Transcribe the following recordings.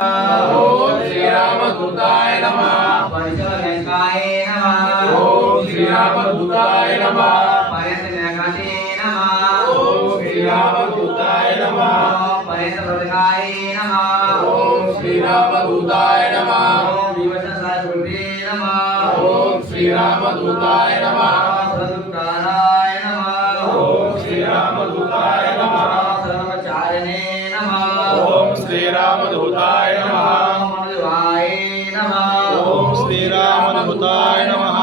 ओम श्री रामदूताय नमः। परशुराय नमः। ओम श्री रामदूताय नमः। परशुराय नमः। ओम श्री रामदूताय नमः। परशुराय नमः। ओम श्री रामदूताय नमः। ओम विवशसाय नमः। ओम श्री रामदूताय नमः। सदुकाराय नमः। ओम श्री रामदूताय नमः। सर्वचारिणे नमः। ओम श्री रामदूताय नमः। मधुवाय नमः। ओम श्री रामदूताय नमः।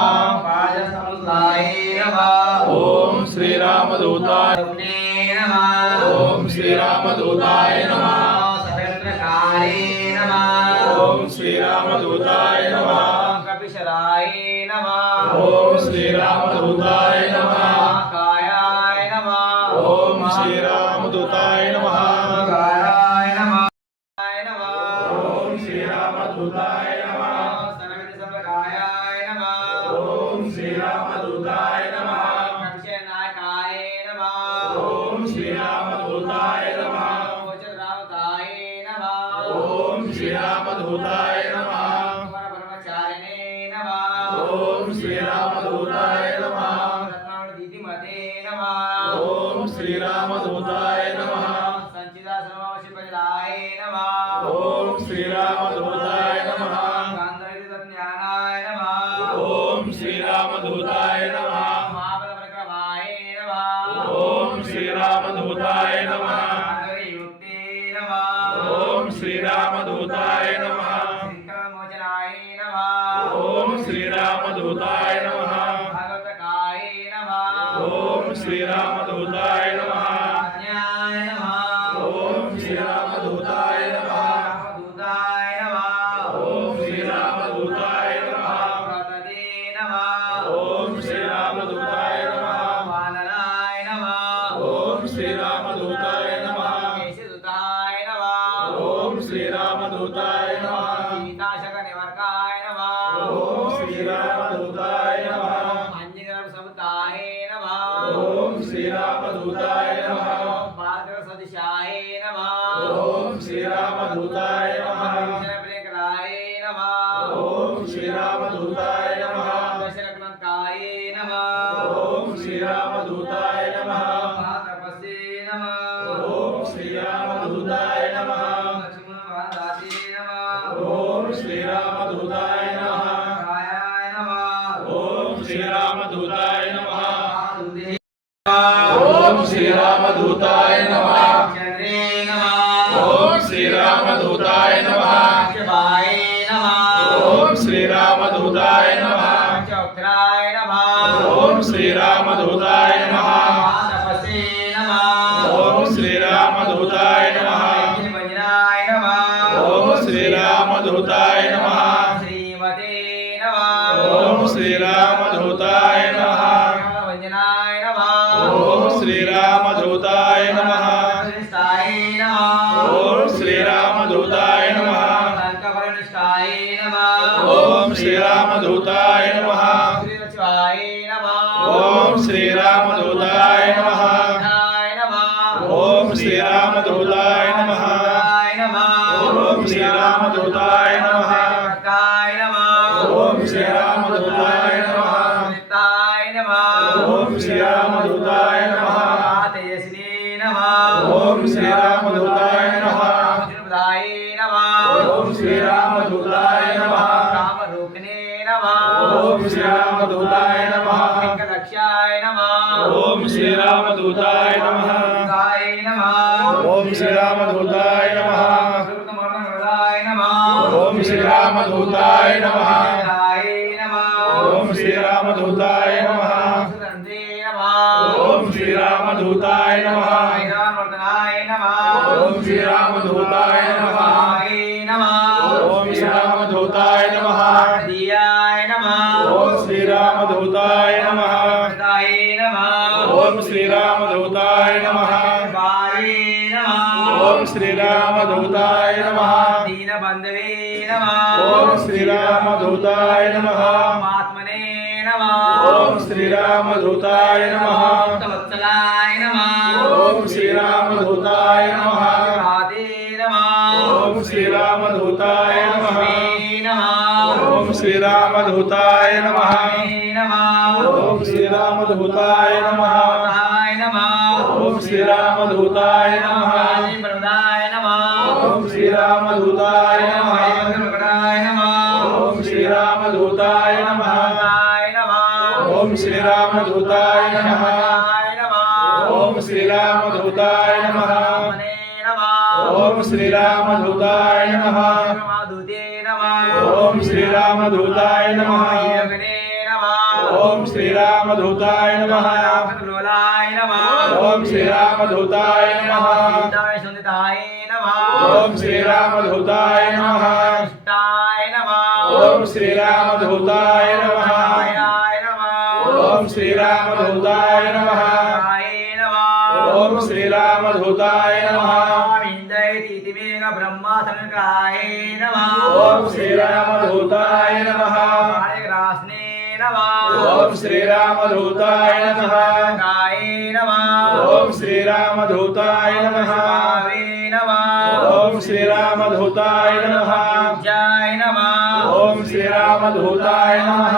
पादसमुदाय नमः। ओम श्री रामदूताय नमः। ओम श्री रामदूताय नमः। सर्वत्रकारे नमः। ओम श्री रामदूताय नमः। कपिशराय नमः। ओम श्री रामदूताय नमः। कायाय नमः। ओम श्री रामदूताय नमः। कायाय नमः। ओम श्री रामदूताय नमः। सर्वकायाय नमः। ओम श्री रामदूताय नमः। कपिशनायकाय नमः। ओम श्री रामदूताय नमः। गोचररावताय नमः। ओम श्री रामदूताय नमः। ब्रह्मचारिणे नमः। ओम श्री रामदूताय नमः। रत्नावतीमते नमः। ओम श्री रामदूताय नमः। संचिदासमवशिपजलाय नमः। ओम श्री रामदूताय नमः। गान्धर्वज्ञानाय नमः। ओम श्री रामदूताय नमः। महाबलपरिक्रमाय नमः। ओम श्री रामदूताय नमः। नागरीयुक्ते नमः। ओम श्री रामदूताय नमः। श्रीकरमोचनाय नमः। ओम श्री रामदूताय नमः। भागवतकाय नमः। ओम श्री रामदूताय नमः। ज्ञाय नमः। ओम श्री रामदूताय नमः। रामदूताय नमः। ओम श्री रामदूताय नमः। व्रतदे नमः। ओम श्री रामदूताय नमः। वानराय नमः। ओम श्री रामदूताय नमः। केशदूताय नमः। ओम श्री रामदूताय नमः। सीताशकनिवर्गाय नमः। ओम श्री रामदूताय नमः। अंजनसमुदाय नमः। ओम श्री रामदूताय नमः। बालकसदृशाय नमः। ओम श्री रामदूताय नमः। कृष्णप्रियकराय नमः। ओम श्री रामदूताय नमः। दशरथनकाय नमः। ओम श्री रामदूताय नमः। महातपस्ये नमः। ओम श्री रामदूताय नमः। लक्ष्मणवादाते नमः। ओम श्री रामदूताय नमः। कायाय नमः। ओम श्री रामदूताय नमः। दूते ओम श्री रामदूताय नमः। चंद्रे नमः। ओम श्री रामदूताय नमः। शिवाय नमः। ओम श्री रामदूताय नमः। चौत्राय नमः। ओम श्री रामदूताय नमः। महातपस्ये नमः। ओम श्री रामदूताय नमः। वज्राय नमः। ओम श्री रामदूताय नमः। श्रीमते नमः। ओम श्री रामदूताय नमः। वंदनाय नमः। ओम श्री रामदूताय नमः। कृष्णाय नमः। ओम श्री रामदूताय नमः। लंकावरनिष्ठाय नमः। ओम श्री रामदूताय नमः। श्रीरक्षाय नमः। ओम श्री रामदूताय नमः। नाय नमः। ओम श्री रामदूताय नमः। नाय नमः। ओम श्री रामदूताय नमः। काय नमः। ओम श्री रामदूताय नमः। निताय नमः। ओम श्री रामदूताय नमः। तेजस्वी नमः। ओम श्री रामदूताय नमः। विष्णुपदाय नमः। ओम श्री रामदूताय नमः। रामरूपिणे नमः। ओम श्री रामदूताय नमः। वेंकटक्षाय नमः। ओम श्री रामदूताय नमः। काय नमः। ओम श्री रामदूताय नमः। सुकृतमर्णवदाय नमः। ओम श्री रामदूताय नमः। काय नमः। ओम श्री रामदूताय नमः। सुरंदे नमः। ओम श्री रामदूताय नमः। रामवर्धनाय नमः। ओम श्री रामदूताय नमः। काय नमः। ओम श्री रामदूताय नमः। दियाय नमः। ओम श्री रामदूताय नमः। हृदये नमः। ओम श्री रामदूताय नमः। वाये नमः। ओम श्री रामदूताय नमः। दीनबंधवे नमः। ओम श्री रामदूताय नमः। आत्मने नमः। ओम श्री रामदूताय नमः। वत्सलाय नमः। ओम श्री रामदूताय नमः। राधे नमः। ओम श्री रामदूताय रामदूताय नमः नमः ओम श्री रामदूताय नमः नमः ओम श्री रामदूताय नमः प्रदाय नमः ओम श्री रामदूताय नमः प्रदाय नमः ओम श्री रामदूताय नमः ओम श्री रामदूताय नमः ओम श्री रामदूताय नमः ओम श्री रामदूताय नमः ओम श्री रामदूताय नमः ओम श्री रामदूताय नमः ओम श्री रामदूताय नमः ओम श्री रामदूताय नमः ओम श्री रामदूताय नमः ओम श्री रामदूताय नमः ओम श्री रामदूताय नमः ब्रह्मा संकाय नमः ओम श्री रामदूताय नमः ओम श्री रामदूताय नमः ओम श्री रामदूताय नमः ओम श्री रामदूताय नमः जय नमः ओम श्री रामदूताय नमः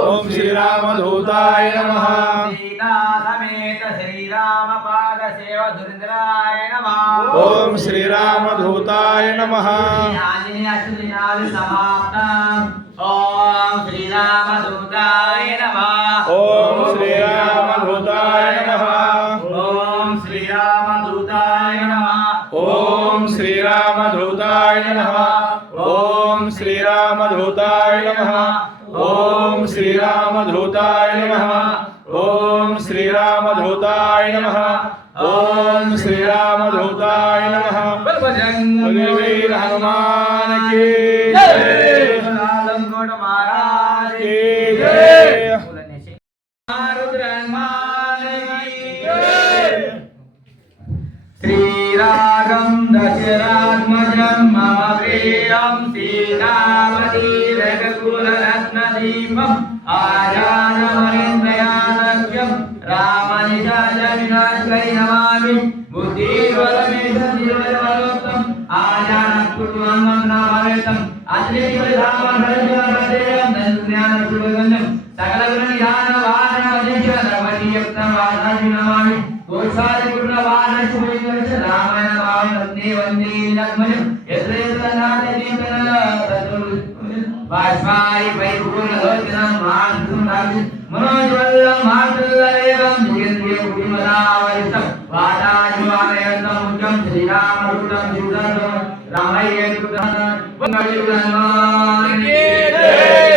ओम श्री रामदूताय नमः सीता समेत श्री राम पाद सेवा धुरंधराय नमः ओम श्री रामदूताय नमः आंजनेय अष्टदिनादि समाप्तम् ओम श्री रामदूताय नमः ओम श्री रामदूताय नमः ओम श्री रामदूताय नमः ओम श्री रामदूताय नमः ओम श्री रामदूताय नमः ओम श्री रामदूताय नमः ओम श्री रामदूताय नमः ओम श्री रामदूताय नमः बोले वीर हनुमान की जय लंगोट महाराज की जय श्रीरागं दशरात्मजं मम प्रियं सीतावती रघुकुलरत्नदीपम् आजानमनिन्दयानव्यं रामनिशाचरिणाश्वरि नमामि बुद्धिर्बलमेतद्विरलोक्तम् आजानकुटुम्बं नामवेतम् अश्लीलधामधर्महृदयं नज्ञानसुभगन्धं सकलगुणनिधानवाहनमधिष्ठरमणीयप्तं वासनानि नमामि गोसादिपुत्रवाहनशुभैकर्ष रामायण भावनत्ने वन्दे लक्ष्मणं यत्र यत्र नाथदीपन वाष्पाय परिपूर्णलोचनं मानसुनाभि मनोज्वलं मातुल्लरेवं जिगेन्द्रिय कुटिमदावरितं वाताजुवालयन्तं उच्चं श्रीरामदूतं शिवदत्तं रामय्यदूतं वन्दे जय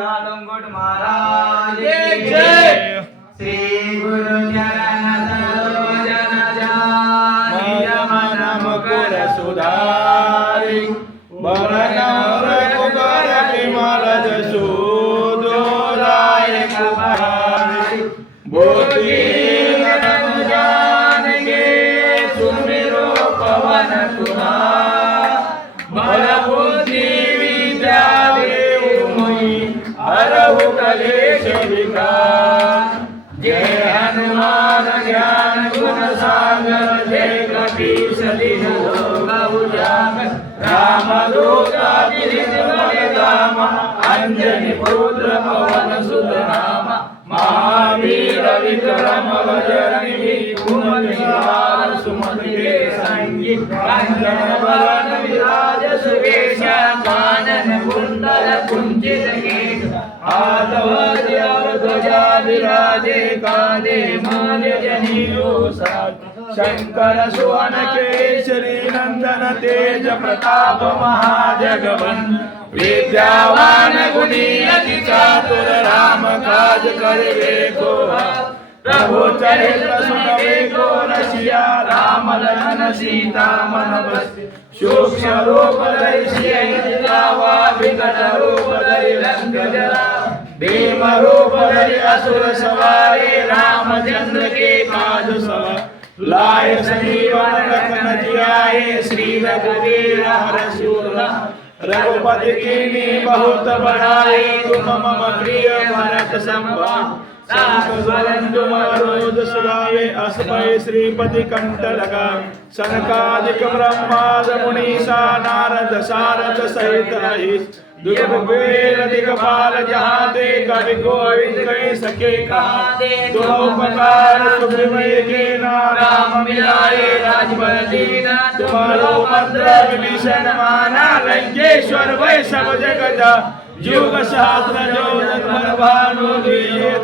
लालंगोट महाराज की जय श्री गुरु चरण सरोजन मन मुकुर सुधारि वरण रघुबर विमल जसु दोराय कुमारी बुद्धि जान के सुमिरो पवन कुमार बल बुद्धि विद्या देव मोहि हरहु कलेश विकार जय हनुमान ज्ञान गुण सागर जय कपीश तिहु लोक उजागर रामदूत अतिरिक्त बलधाम अंजनी पुत्र पवन सुत नाम महावीर विक्रम बजरंगी कुमति निवार सुमति के संगी कंचन बरन विराज सुवेश कानन कुंडल कुंचित केश हाथवज्र ध्वजा विराजे कांधे माल्य जनेऊ साज शंकर सुवन केसरी नंदन तेज प्रताप महाजगवंदन विद्यावान गुणी अति चातुर राम काज करिवे को प्रभु चरित्र सुनवे को रसिया राम लखन सीता मन बसिया सूक्ष्म रूप धरि सियहि दिखावा विकट रूप धरि लंक जरा भीम रूप धरि असुर सवारे रामचंद्र के काज सवार लाय संजीवन लखन जियाए श्री रघुवीर हरषि रघुपति कीन्ही बहुत बड़ाई तुम मम प्रिय भरत संभाल रोज सुगावे अस्मय श्रीपति कंठ लगावे सनकादिक ब्रह्माद मुनीसा नारद सारद सहित अहिस दुर्गेर दिगपाल जहाँ दे कवि गोविंद कहीं सके कहाँ दो उपकार सुग्रीव के राम मिलाए राजबल दीना तुम्हारो मंत्र विभीषण माना लंकेश्वर वै सब जगत युग सहस्र जो जन्म भानु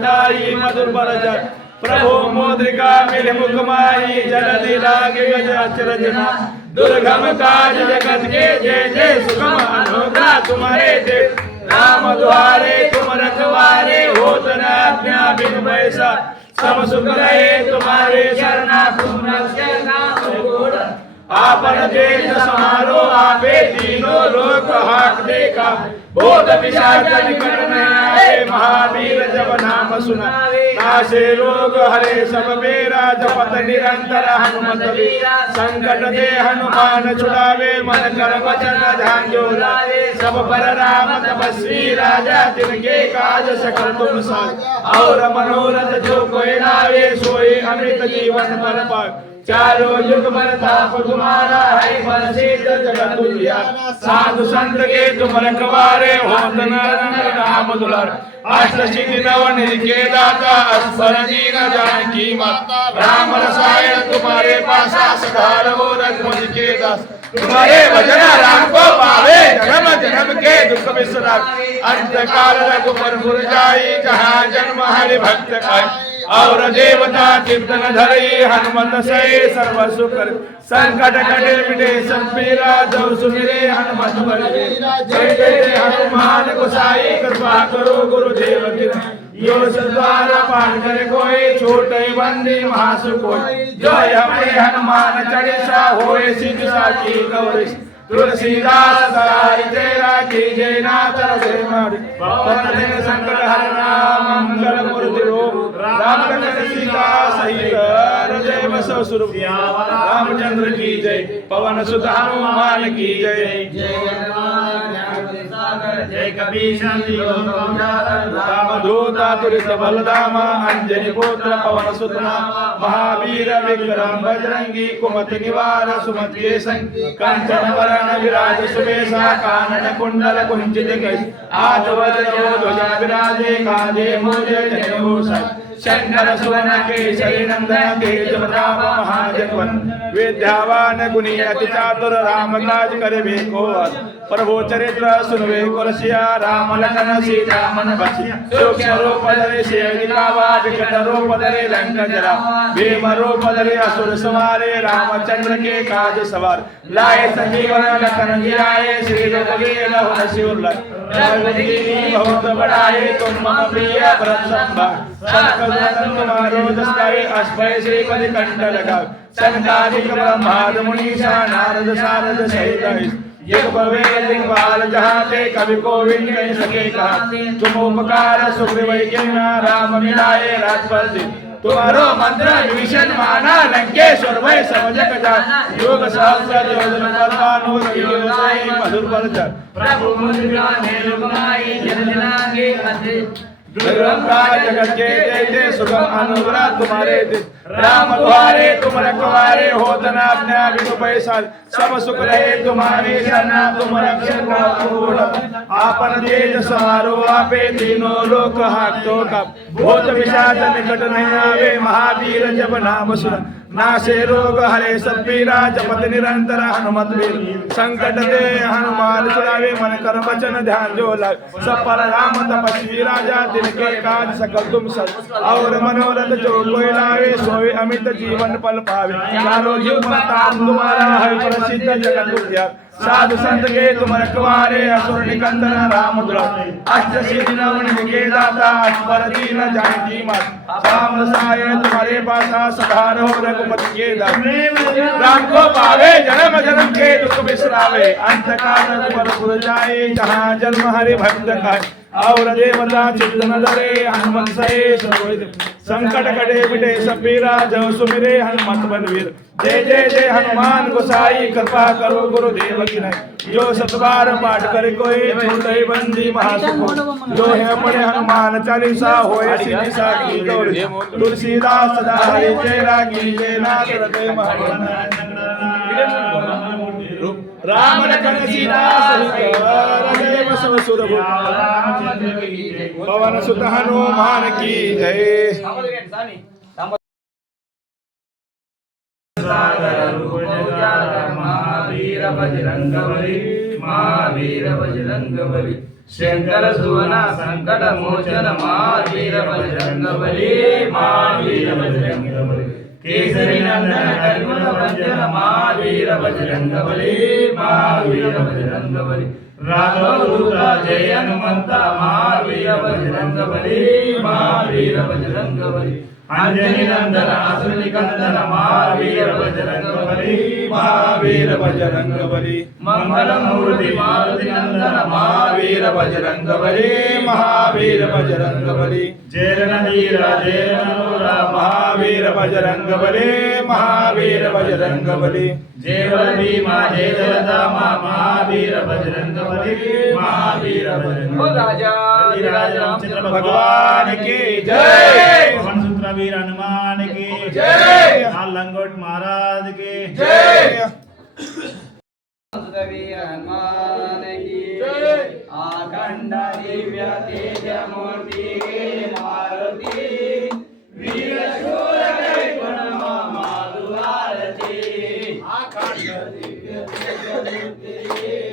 ताई मधुर बरजर प्रभु मुद्रिका मिल मुख माई जलधि लागे गज अचरजना दुर्गम काज जगत के जय जय सुगम अनुग्रह तुम्हारे दे राम द्वारे तुम रखवारे होत न आज्ञा बिन पैसा सब सुख रहे तुम्हारे शरणा तुम रक्षना आपन देश समारो आपे तीनों लोक हाक देखा भूत पिशाच निकट न आए महावीर जब नाम सुना नासे रोग हरे सब बेरा जपत निरंतर हनुमत वीरा संकट दे हनुमान छुड़ावे मन कर वचन ध्यान जो लावे सब पर राम तपस्वी राजा तिनके काज सकल तुम साथ और मनोरथ जो कोई लावे सोई अमृत जीवन फल पाए चारों युग प्रताप तुम्हारा है प्रसिद्ध जगत उजियार साधु संत के तुम रखवारे होत न राम दुलार अष्ट सिद्धि नव निधि के दाता अस्वर दीन जानकी माता राम रसायन तुम्हारे पासा सदा रहो रघुपति के दास तुम्हारे भजन राम को पावे जन्म जन्म के दुख विसराग अंत काल रघुपर पुर जाई जहाँ जन्म हरि भक्त खाई और देवता कीर्तन धरे हनुमत से सर्व सुख संकट कटे मिटे सब पीरा जो सुमिरे हनुमत बलवे जय जय हनुमान गोसाई कृपा करो गुरुदेव की यो सद्वारा पाठ करे कोई छोटे बंदी महासुख होय जो हमें हनुमान चालीसा होए सिद्ध साखी गौरी तुलसीदास सहाय जय राखी जय नाथ जय मारी पवन दिन संकट हरना मंगल मूर्ति रूप राम लखन सीता सहित हृदय बसव स्वरूप रामचंद्र की जय पवन सुत हनुमान की जय जय कपीश रामदूता तुलित बलधामा अंजनी पुत्र पवन सुत महावीर विक्रम बजरंगी कुमति निवार सुमत के संग कंचन वरण विराज सुबेसा कानन कुंडल कुंचित कैस आठ वज्र ध्वजा विराजे कांधे मूज जनेभूषण शंकर सुवन केसरी नंदन तेज प्रताप महाजगवन विद्यावान गुणी अति चातुर राम काज करे को प्रभु चरित्र सुनवे कुलसिया राम लखन सीता मन बसिया सूक्ष्म रूप धरे शेरिकावा विकट रूप धरे लंका जरा भीम रूप धरे असुर सवारे रामचंद्र के काज सवार लाए संजीवन लखन जियाए श्री रघुवीर लहुन सिर लाए बहुत बड़ाए तुम मम प्रिय भरत संभार तुम्हारो दस्तावे अस्पय श्रीपति कंठ लगा संकादिक ब्रह्माद मुनीषा नारद सारद सहित एक भवे दिग्पाल जहाँ ते कवि गोविंद कहीं सके कहा तुम उपकार सुग्रीव के राम मिलाए राजपल तुम्हारो मंत्र विभीषण माना लंकेश्वर वै सब जगत योग सहस्र योजन परमानु मधुर बलचर प्रभु मुद्रिका मेल माई जन लागे अधे दुर्गम काज जगत के देते सुगम अनुग्रह तुम्हारे राम द्वारे तुम रखवारे होत न अपने बिनु पैसा सब सुख रहे तुम्हारी शरणा तुम रक्षक आपन तेज समारो आपे तीनों लोक हाथों का भूत पिशाच निकट नहीं आवे महावीर जब नाम सुन नासे रोग हरे सब पीरा जपत निरंतर हनुमत वीर संकट दे हनुमान छुड़ावे मन कर वचन ध्यान जो लाग सब पर राम तपस्वी राजा तिनके काज सकल तुम सब और मनोरथ जो कोई लावे सोए अमित जीवन पल पावे चारों युग प्रताप तुम्हारा है प्रसिद्ध जगत उजियार साधु संत के तुम रखवारे असुर निकंदन राम दुलारे अष्ट सिद्धि नव निधि के दाता अस्वर दीन जानकी माता राम रसाय तुम्हारे पासा सदा रहो रघुपति के दास राम को पावे जन्म जन्म के दुख बिसरावे अंत काल रघुवर पुर जाए जहाँ जन्म हरि भक्त खाए और देवता चित्तन धरे हनुमत सहे संकट कटे मिटे सब पीरा जो सुमिरे हनुमत बलवीर जय जय जय हनुमान गोसाई कृपा करो गुरुदेव की नहीं जो सतबार पाठ करे कोई छोटे बंदी महासुख जो है पढ़े हनुमान चालीसा होए सिद्धि साखी गौरी तुलसीदास सदा जय रागी जय नाथ हृदय राम लखन सीता सहित हृदय बसव सुर रामचंद्र की जय। पवन सुत हनुमान की जय। सागर रूप उजागर महावीर बजरंग बली, महावीर बजरंग बली। शंकर सुवना संकट मोचन महावीर बजरंग बली, महावीर बजरंग बली। केसरी नंदन कलियुग भंजन महावीर बजरंग बली, महावीर बजरंग बली। राघव दूत जय हनुमंत महावीर बजरंग बली, महावीर बजरंग बली। अंजनी नंदन असुर निकंदन महावीर बजरंग बली, महावीर बजरंग बली। मंगल मूर्ति मारुति नंदन महावीर बजरंग बली, महावीर बजरंग बली। जय रणधीर जय मनोरा महावीर बजरंग बली, महावीर बजरंग बली। जय बल भीमा जय जलधामा महावीर बजरंग बली, महावीर बजरंग बली। राजा रामचंद्र भगवान की जय। पवन सूत्र वीर हनुमान की जय। लंगोट महाराज की जय। वीर हनुमान की अखंड दिव्य तेज मूर्ति मारुति वीर शूर जय गुण माधुआरती। अखंड दिव्य तेज मूर्ति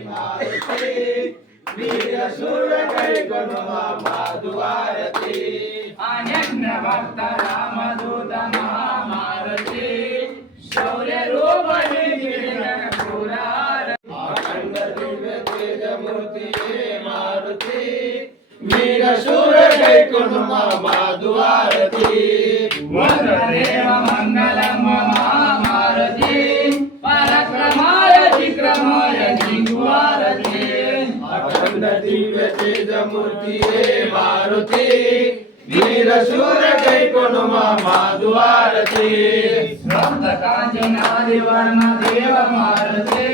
मारुति वीर शूर जय गुण माधुआरती। अनन्य भक्त राम दूत महामारुति शौर्य रूप निर्विघ्न पुरार। अखंड दिव्य तेज मूर्ति मारुति वीर शूर जय गुण माधुआरती। वज्रदेव मंगलम महामारुति पराक्रमाय विक्रमाय जिह्वारति। अखंड दिव्य तेज मूर्ति मारुति वीर शूर जय गुण माधुआरती। सप्त कांचनादि वर्ण देव मारुति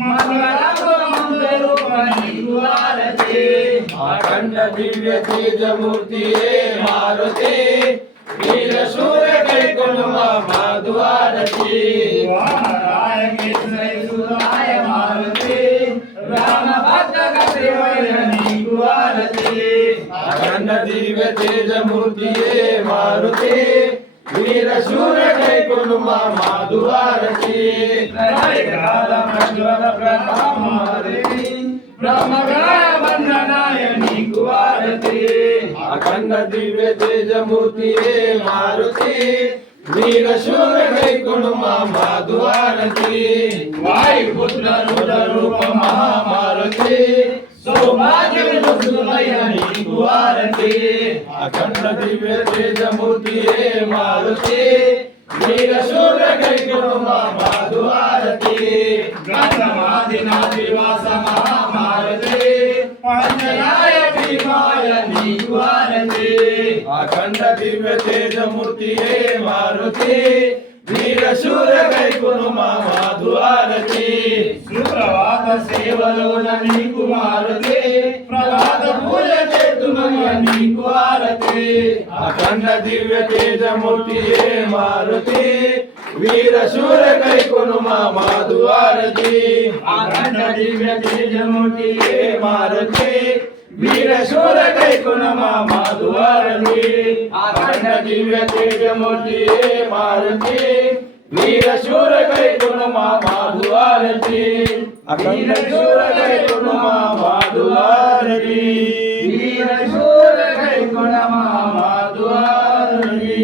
मंगलम मंगल रूप जिह्वारति। अखंड दिव्य तेज मूर्ति मारुति वीर शूर जय गुण माधुआरती। वानराय केसरी सुराय मारुति राम भक्त कपिवयनि गुआरति। अखंड दिव्य तेज मूर्ति मारुति वीर शूर जय गुण माधुआरती। प्रणाम मारुति ब्रह्मगाय वंदनाय गुआरति। अखंड दिव्य तेज मूर्ति मारुति वीर शूर जय गुण माधुआरती। वायुपुत्र रुद्र रूप महामारुति सौभाग्य सुमयनि गुआरति। अखंड दिव्य तेज मूर्ति मारुति वीर शूर जय गुण माधुआरती। गंधमादिनादिवास महामारुति अंजनाय भीमाय गुआरति। अखंड दिव्य तेज मूर्ति मारुति वीर शूर जय गुण माधुआरती। सुप्रभात सेवलोचनि कुमारते प्रभात फूल चेतुमयनि गुआरति। अखंड दिव्य तेज मूर्ति मारुति वीर शूर जय गुण माधुआरती। अखंड दिव्य तेज मूर्ति मारुति वीर शूर जय गुण माधुआरती। अखंड दिव्य तेज मूर्ति मारुति वीर शूर जय गुण माधुआरती। अखंड शूर जय गुण माधुआरती। वीर शूर जय गुण माधुआरती।